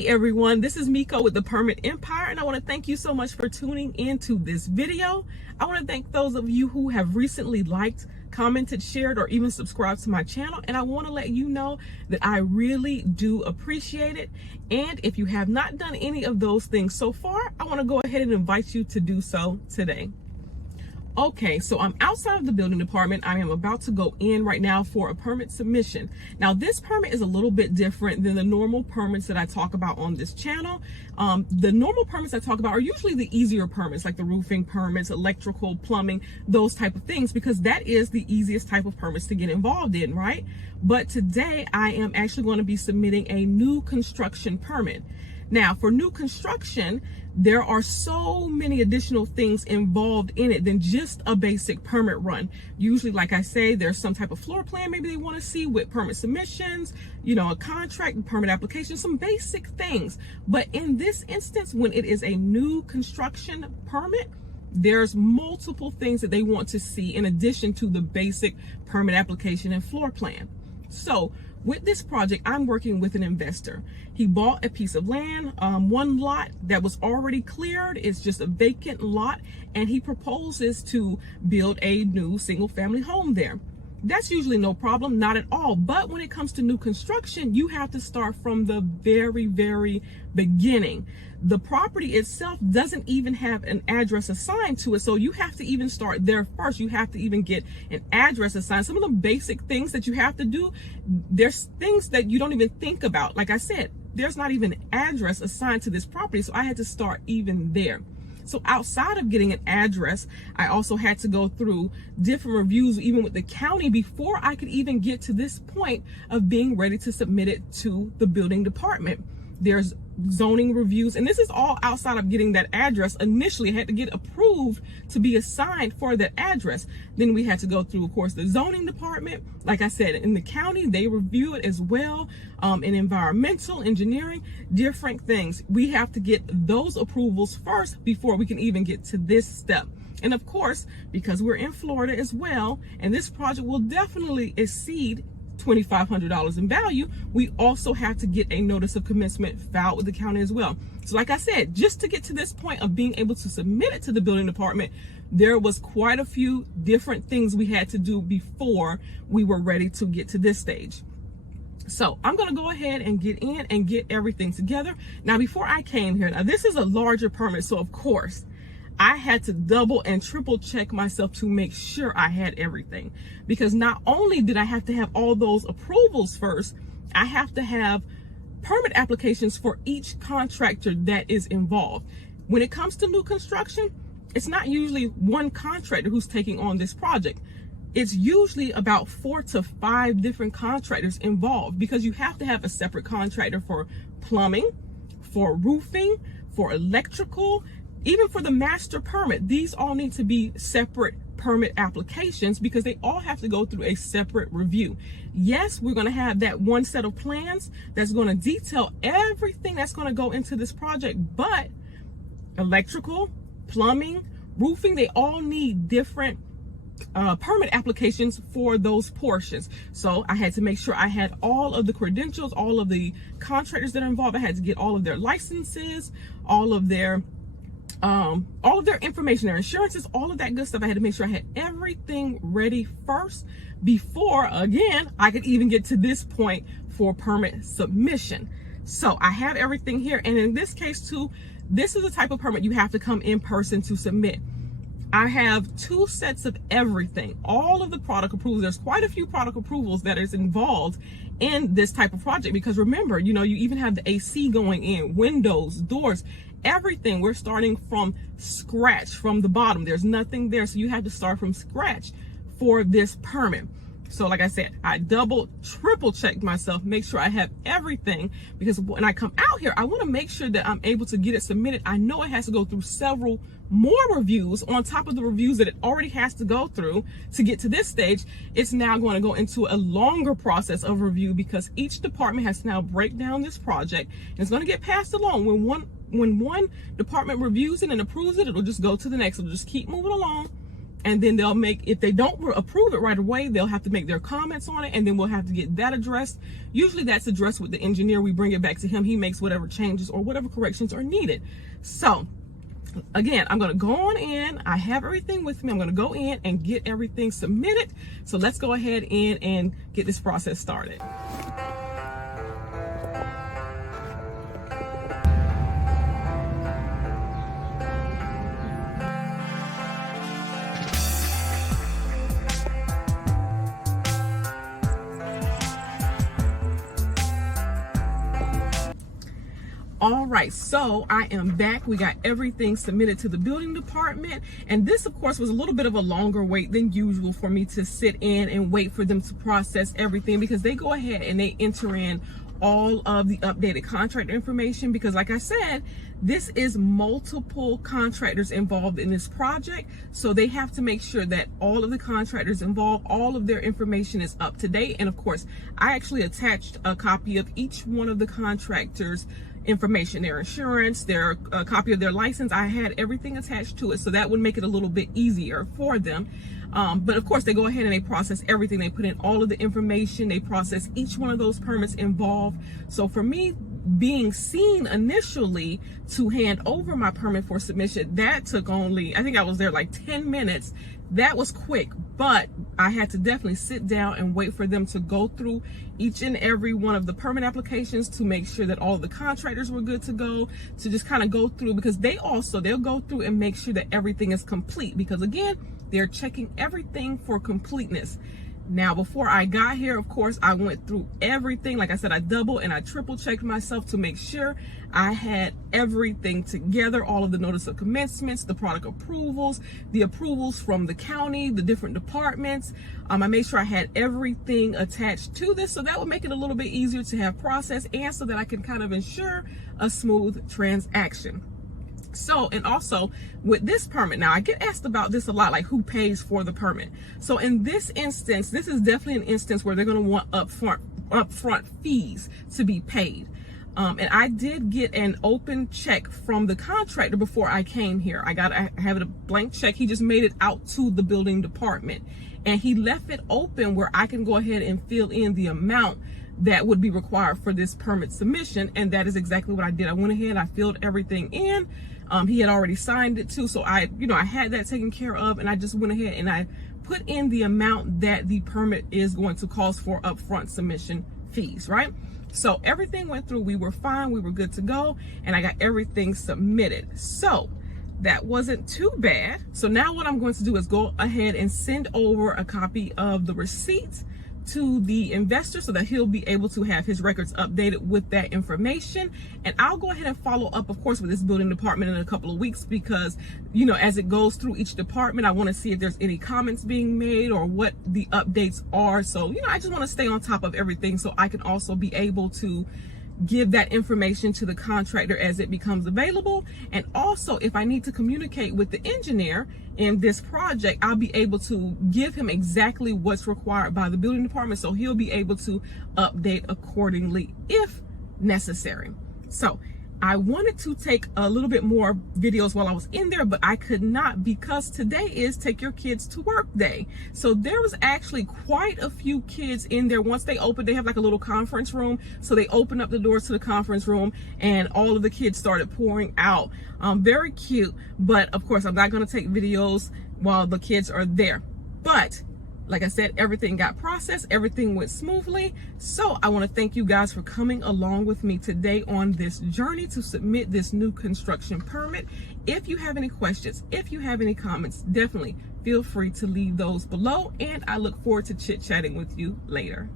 Hey everyone, this is Miko with the Permit Empire, and I want to thank you so much for tuning into this video. I want to thank those of you who have recently liked, commented, shared, or even subscribed to my channel, and I want to let you know that I really do appreciate it. And if you have not done any of those things so far, I want to go ahead and invite you to do so today. Okay, so I'm outside of the building department. I am about to go in right now for a permit submission. Now, this permit is a little bit different than the normal permits that I talk about on this channel. The normal permits I talk about are usually the easier permits, like the roofing permits, electrical, plumbing, those type of things, because that is the easiest type of permits to get involved in, right? But today I am actually going to be submitting a new construction permit. Now, for new construction, there are so many additional things involved in it than just a basic permit run. Usually, like I say, there's some type of floor plan maybe they want to see with permit submissions, a contract, permit application, some basic things. But in this instance, when it is a new construction permit, there's multiple things that they want to see in addition to the basic permit application and floor plan. So with this project, I'm working with an investor. He bought a piece of land, one lot that was already cleared. It's just a vacant lot, and he proposes to build a new single family home there. That's usually no problem, not at all. But when it comes to new construction, you have to start from the very, very beginning. The property itself doesn't even have an address assigned to it. So you have to even start there first. You have to even get an address assigned. Some of the basic things that you have to do, there's things that you don't even think about. Like I said, there's not even an address assigned to this property. So I had to start even there. So outside of getting an address, I also had to go through different reviews, even with the county, before I could even get to this point of being ready to submit it to the building department. There's zoning reviews, and this is all outside of getting that address. Initially, I had to get approved to be assigned for that address. Then we had to go through, of course, the zoning department. Like I said, in the county, they review it as well. In environmental engineering, different things. We have to get those approvals first before we can even get to this step. And of course, because we're in Florida as well, and this project will definitely exceed $2,500 in value, we also have to get a notice of commencement filed with the county as well. So like I said, just to get to this point of being able to submit it to the building department, there was quite a few different things we had to do before we were ready to get to this stage. So I'm going to go ahead and get in and get everything together. Now, before I came here, now this is a larger permit, so of course I had to double and triple check myself to make sure I had everything, because not only did I have to have all those approvals first, I have to have permit applications for each contractor that is involved. When it comes to new construction, it's not usually one contractor who's taking on this project. It's usually about 4 to 5 different contractors involved, because you have to have a separate contractor for plumbing, for roofing, for electrical, even for the master permit. These all need to be separate permit applications because they all have to go through a separate review. Yes, we're going to have that one set of plans that's going to detail everything that's going to go into this project, but electrical, plumbing, roofing, they all need different permit applications for those portions. So I had to make sure I had all of the credentials, all of the contractors that are involved. I had to get all of their licenses, all of their information, their insurances, all of that good stuff. I had to make sure I had everything ready first before, again, I could even get to this point for permit submission. So I have everything here. And in this case too, this is the type of permit you have to come in person to submit. I have 2 sets of everything, all of the product approvals. There's quite a few product approvals that is involved in this type of project, because remember, you even have the AC going in, windows, doors, everything. We're starting from scratch, from the bottom. There's nothing there, so you have to start from scratch for this permit. So like I said, I double, triple checked myself, make sure I have everything, because when I come out here, I want to make sure that I'm able to get it submitted. I know it has to go through several more reviews on top of the reviews that it already has to go through to get to this stage. It's now going to go into a longer process of review, because each department has to now break down this project, and it's going to get passed along. When one department reviews it and approves it, it'll just go to the next. It'll just keep moving along. And then they'll make, if they don't approve it right away, they'll have to make their comments on it, and then we'll have to get that addressed. Usually that's addressed with the engineer. We bring it back to him. He makes whatever changes or whatever corrections are needed. So again, I'm going to go on in. I have everything with me. I'm going to go in and get everything submitted. So let's go ahead in and get this process started. All right, so I am back. We got everything submitted to the building department. And this, of course, was a little bit of a longer wait than usual for me to sit in and wait for them to process everything, because they go ahead and they enter in all of the updated contract information, because like I said, this is multiple contractors involved in this project. So they have to make sure that all of the contractors involved, all of their information is up to date. And of course, I actually attached a copy of each one of the contractors' information, their insurance, their copy of their license. I had everything attached to it, so that would make it a little bit easier for them. But of course, they go ahead and they process everything. They put in all of the information. They process each one of those permits involved. So for me, being seen initially to hand over my permit for submission, that took only, I think I was there like 10 minutes. That was quick, but I had to definitely sit down and wait for them to go through each and every one of the permit applications to make sure that all the contractors were good to go, to just kind of go through, because they'll go through and make sure that everything is complete, because again, they're checking everything for completeness. Now, before I got here, of course, I went through everything. Like I said, I double and I triple checked myself to make sure I had everything together, all of the notice of commencements, the product approvals, the approvals from the county, the different departments. I made sure I had everything attached to this, so that would make it a little bit easier to have processed, and so that I can kind of ensure a smooth transaction. So, and also with this permit, now I get asked about this a lot, like who pays for the permit. So in this instance, this is definitely an instance where they're going to want upfront fees to be paid. And I did get an open check from the contractor before I came here. I have a blank check. He just made it out to the building department, and he left it open where I can go ahead and fill in the amount that would be required for this permit submission. And that is exactly what I did. I went ahead, I filled everything in. He had already signed it too, so I had that taken care of, and I just went ahead and I put in the amount that the permit is going to cost for upfront submission fees, right? So everything went through, we were fine, we were good to go, and I got everything submitted. So that wasn't too bad. So now what I'm going to do is go ahead and send over a copy of the receipt to the investor, so that he'll be able to have his records updated with that information. And I'll go ahead and follow up, of course, with this building department in a couple of weeks, because, as it goes through each department, I want to see if there's any comments being made or what the updates are. So, I just want to stay on top of everything, so I can also be able to give that information to the contractor as it becomes available. And also, if I need to communicate with the engineer in this project, I'll be able to give him exactly what's required by the building department, so he'll be able to update accordingly if necessary. So I wanted to take a little bit more videos while I was in there, but I could not, because today is Take Your Kids to Work Day. So there was actually quite a few kids in there. Once they opened, they have like a little conference room. So they opened up the doors to the conference room, and all of the kids started pouring out. Very cute, but of course I'm not gonna take videos while the kids are there. But like I said, everything got processed, everything went smoothly. So I want to thank you guys for coming along with me today on this journey to submit this new construction permit. If you have any questions, if you have any comments, definitely feel free to leave those below, and I look forward to chit-chatting with you later.